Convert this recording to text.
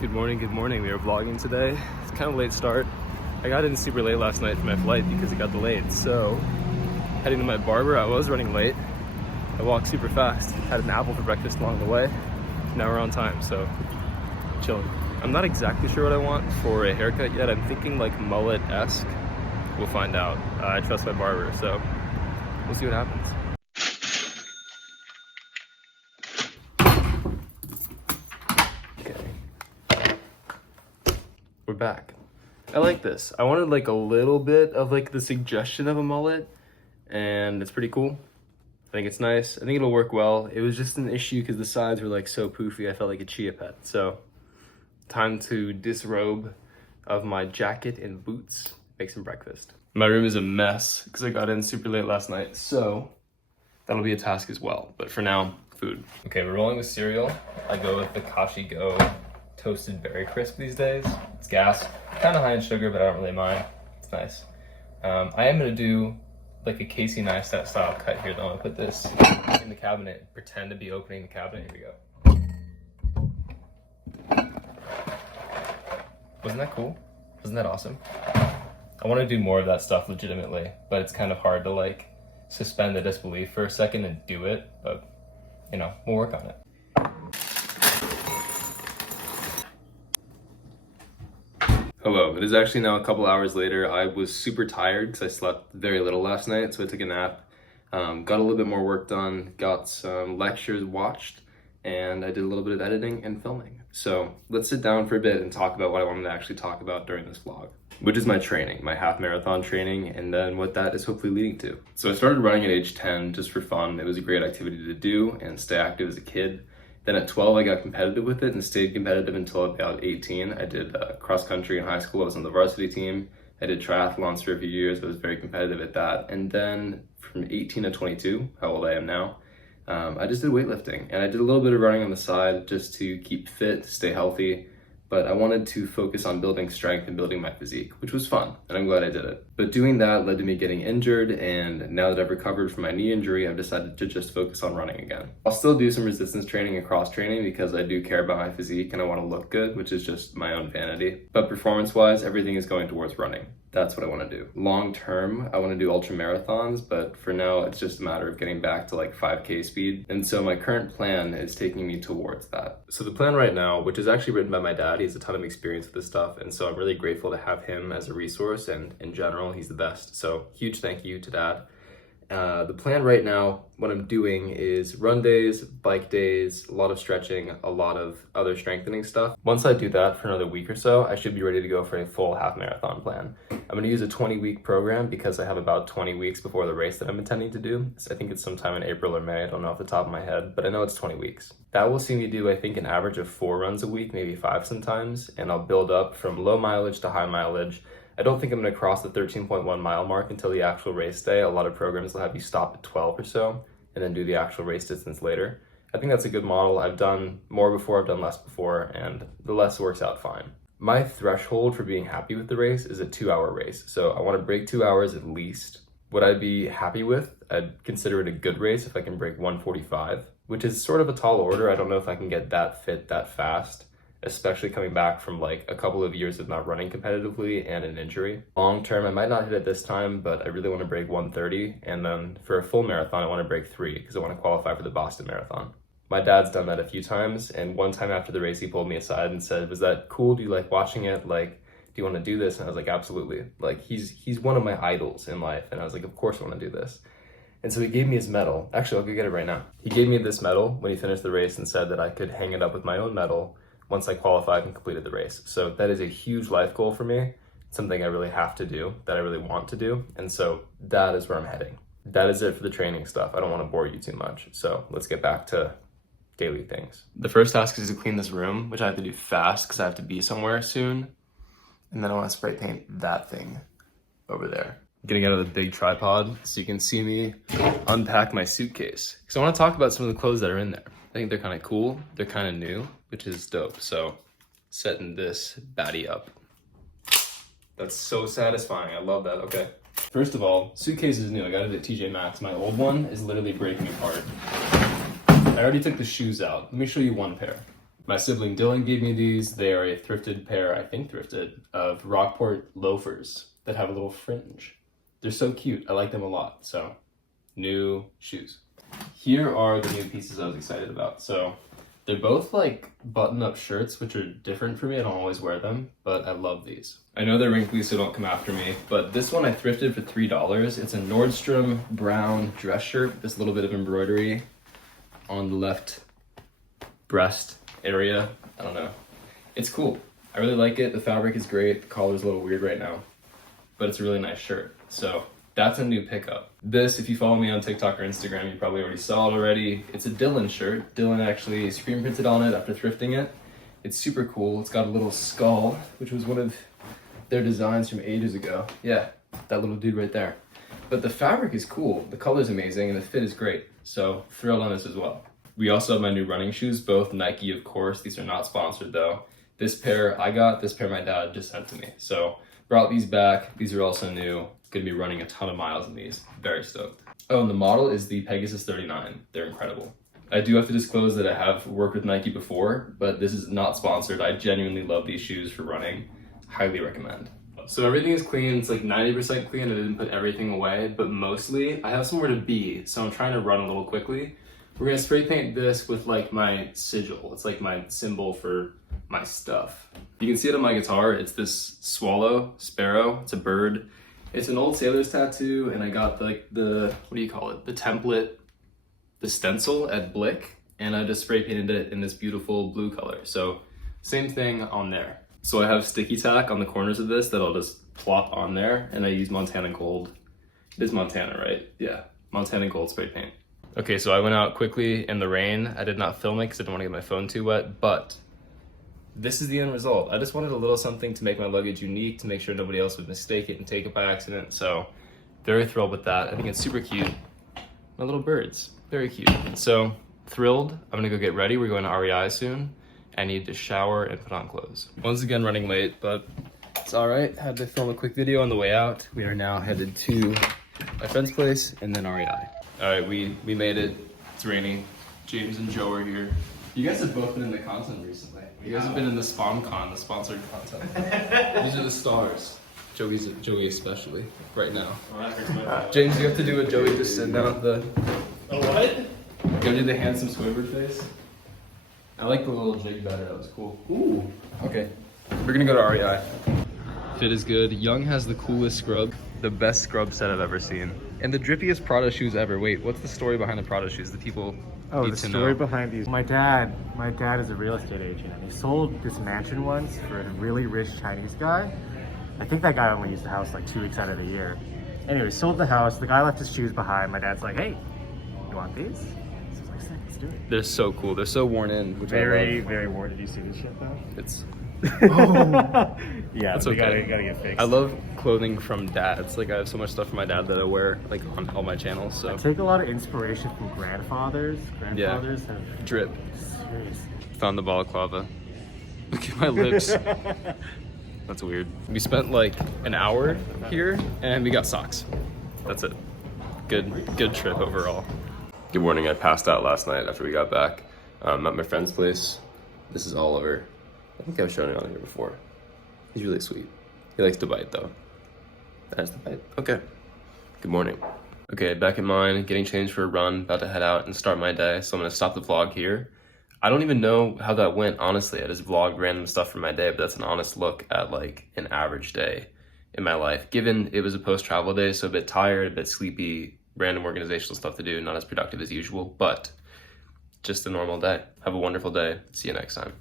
Good morning. We are vlogging today. It's kind of a late start. I got in super late last night for my flight because it got delayed. So, heading to my barber, I was running late. I walked super fast, had an apple for breakfast along the way. Now we're on time, so chilling. I'm not exactly sure what I want for a haircut yet. I'm thinking like mullet-esque. We'll find out. I trust my barber, so we'll see what happens. We're back. I like this. I wanted like a little bit of like the suggestion of a mullet, and it's pretty cool. I think it's nice. I think it'll work well. It was just an issue because the sides were like so poofy. I felt like a chia pet. So time to disrobe of my jacket and boots, make some breakfast. My room is a mess because I got in super late last night. So that'll be a task as well. But for now, food. Okay, we're rolling with cereal. I go with the Kashi Go Toasted Berry Crisp these days. It's gas, kind of high in sugar, but I don't really mind. It's nice. I am gonna do like a Casey Neistat style cut here though. I'm gonna put this in the cabinet, pretend to be opening the cabinet. Here we go. Wasn't that cool? Wasn't that awesome? I wanna do more of that stuff legitimately, but it's kind of hard to like suspend the disbelief for a second and do it, but you know, we'll work on it. Hello, it is actually now a couple hours later. I was super tired because I slept very little last night, so I took a nap. Got a little bit more work done, got some lectures watched, and I did a little bit of editing and filming. So let's sit down for a bit and talk about what I wanted to actually talk about during this vlog, which is my training, my half marathon training, and then what that is hopefully leading to. So I started running at age 10 just for fun. It was a great activity to do and stay active as a kid. Then at 12, I got competitive with it and stayed competitive until about 18. I did cross country in high school. I was on the varsity team. I did triathlons for a few years. I was very competitive at that. And then from 18 to 22, how old I am now, I just did weightlifting. And I did a little bit of running on the side just to keep fit, to stay healthy. But I wanted to focus on building strength and building my physique, which was fun, and I'm glad I did it. But doing that led to me getting injured, and now that I've recovered from my knee injury, I've decided to just focus on running again. I'll still do some resistance training and cross training because I do care about my physique and I want to look good, which is just my own vanity. But performance-wise, everything is going towards running. That's what I want to do. Long term, I want to do ultra marathons, but for now, it's just a matter of getting back to like 5K speed. And so my current plan is taking me towards that. So the plan right now, which is actually written by my dad, he has a ton of experience with this stuff. And so I'm really grateful to have him as a resource, and in general, he's the best. So huge thank you to Dad. The plan right now, what I'm doing is run days, bike days, a lot of stretching, a lot of other strengthening stuff. Once I do that for another week or so, I should be ready to go for a full half marathon plan. I'm going to use a 20-week program because I have about 20 weeks before the race that I'm intending to do. So I think it's sometime in April or May. I don't know off the top of my head, but I know it's 20 weeks. That will see me do, I think, an average of 4 runs a week, maybe 5 sometimes, and I'll build up from low mileage to high mileage. I don't think I'm going to cross the 13.1 mile mark until the actual race day. A lot of programs will have you stop at 12 or so and then do the actual race distance later. I think that's a good model. I've done more before, I've done less before, and the less works out fine. My threshold for being happy with the race is a 2-hour race. So I want to break 2 hours at least. What I'd be happy with, I'd consider it a good race if I can break 1:45, which is sort of a tall order. I don't know if I can get that fit that fast, especially coming back from like a couple of years of not running competitively and an injury. Long term, I might not hit it this time, but I really want to break 1:30. And then for a full marathon, I want to break 3 because I want to qualify for the Boston Marathon. My dad's done that a few times. And one time after the race, he pulled me aside and said, "Was that cool? Do you like watching it? Like, do you want to do this?" And I was like, "Absolutely." Like he's one of my idols in life. And I was like, "Of course I want to do this." And so he gave me his medal. Actually, I'll go get it right now. He gave me this medal when he finished the race and said that I could hang it up with my own medal once I qualified and completed the race. So that is a huge life goal for me, something I really have to do, that I really want to do. And so that is where I'm heading. That is it for the training stuff. I don't want to bore you too much. So let's get back to daily things. The first task is to clean this room, which I have to do fast because I have to be somewhere soon. And then I want to spray paint that thing over there. Getting out of the big tripod so you can see me unpack my suitcase. Because I want to talk about some of the clothes that are in there. I think they're kind of cool. They're kind of new, which is dope. So setting this baddie up. That's so satisfying. I love that. Okay. First of all, suitcase is new. I got it at TJ Maxx. My old one is literally breaking apart. I already took the shoes out. Let me show you one pair. My sibling Dylan gave me these. They are a thrifted pair, I think thrifted, of Rockport loafers that have a little fringe. They're so cute. I like them a lot. So, new shoes. Here are the new pieces I was excited about. So, they're both like button-up shirts, which are different for me. I don't always wear them, but I love these. I know they're wrinkly, so don't come after me, but this one I thrifted for $3. It's a Nordstrom brown dress shirt with this little bit of embroidery on the left breast area. I don't know. It's cool. I really like it. The fabric is great. The collar's a little weird right now, but it's a really nice shirt. So that's a new pickup. This, if you follow me on TikTok or Instagram, you probably already saw it already. It's a Dylan shirt. Dylan actually screen printed on it after thrifting it. It's super cool. It's got a little skull, which was one of their designs from ages ago. Yeah, that little dude right there. But the fabric is cool. The color's amazing and the fit is great. So thrilled on this as well. We also have my new running shoes, both Nike, of course. These are not sponsored though. This pair I got, this pair my dad just sent to me. So brought these back. These are also new. Gonna be running a ton of miles in these. Very stoked. Oh, and the model is the Pegasus 39. They're incredible. I do have to disclose that I have worked with Nike before, but this is not sponsored. I genuinely love these shoes for running. Highly recommend. So everything is clean. It's like 90% clean. I didn't put everything away, but mostly I have somewhere to be, so I'm trying to run a little quickly. We're gonna spray paint this with like my sigil. It's like my symbol for my stuff. You can see it on my guitar. It's this sparrow. It's a bird. It's an old sailor's tattoo, and I got the what do you call it? The template, the stencil at Blick, and I just spray painted it in this beautiful blue color. So same thing on there. So I have sticky tack on the corners of this that I'll just plop on there, and I use Montana Gold. It is Montana, right? Yeah, Montana Gold spray paint. Okay, so I went out quickly in the rain. I did not film it because I didn't want to get my phone too wet, but this is the end result. I just wanted a little something to make my luggage unique, to make sure nobody else would mistake it and take it by accident. So very thrilled with that. I think it's super cute. My little birds, very cute. So thrilled. I'm gonna go get ready. We're going to REI soon. I need to shower and put on clothes. Once again, running late, but it's all right. Had to film a quick video on the way out. We are now headed to my friend's place and then REI. All right, we made it. It's raining. James and Joe are here. You guys have both been in the content recently. You guys have been in the SpawnCon, the sponsored content. These are the stars. Joey especially, right now. James, you have to do what Joey just said now. The what? Go do the handsome Squidward face. I like the little jig better. That was cool. Ooh. Okay. We're gonna go to REI. Fit is good. Young has the coolest scrub. The best scrub set I've ever seen. And the drippiest Prada shoes ever. Wait, what's the story behind the Prada shoes? The people need to know. The story behind these. My dad is a real estate agent, and he sold this mansion once for a really rich Chinese guy. I think that guy only used the house like 2 weeks out of the year. Anyway, sold the house. The guy left his shoes behind. My dad's like, "Hey, you want these?" So I was like, "Sick, let's do it." They're so cool. They're so worn in. Which Very worn. Did you see this shit though? It's yeah, that's we okay. gotta get fixed. I love clothing from dads. Like I have so much stuff from my dad that I wear like on all my channels. So I take a lot of inspiration from grandfathers. Grandfathers have drip. Serious. Found the balaclava. Look at my lips. That's weird. We spent like an hour here and we got socks. That's it. Good trip overall. Good morning. I passed out last night after we got back. At my friend's place. This is Oliver. I think I've shown it on here before. He's really sweet. He likes to bite though. That's the bite. Okay. Good morning. Okay, back in mine, getting changed for a run, about to head out and start my day. So I'm gonna stop the vlog here. I don't even know how that went, honestly. I just vlogged random stuff from my day, but that's an honest look at like an average day in my life. Given it was a post-travel day, so a bit tired, a bit sleepy, random organizational stuff to do, not as productive as usual, but just a normal day. Have a wonderful day. See you next time.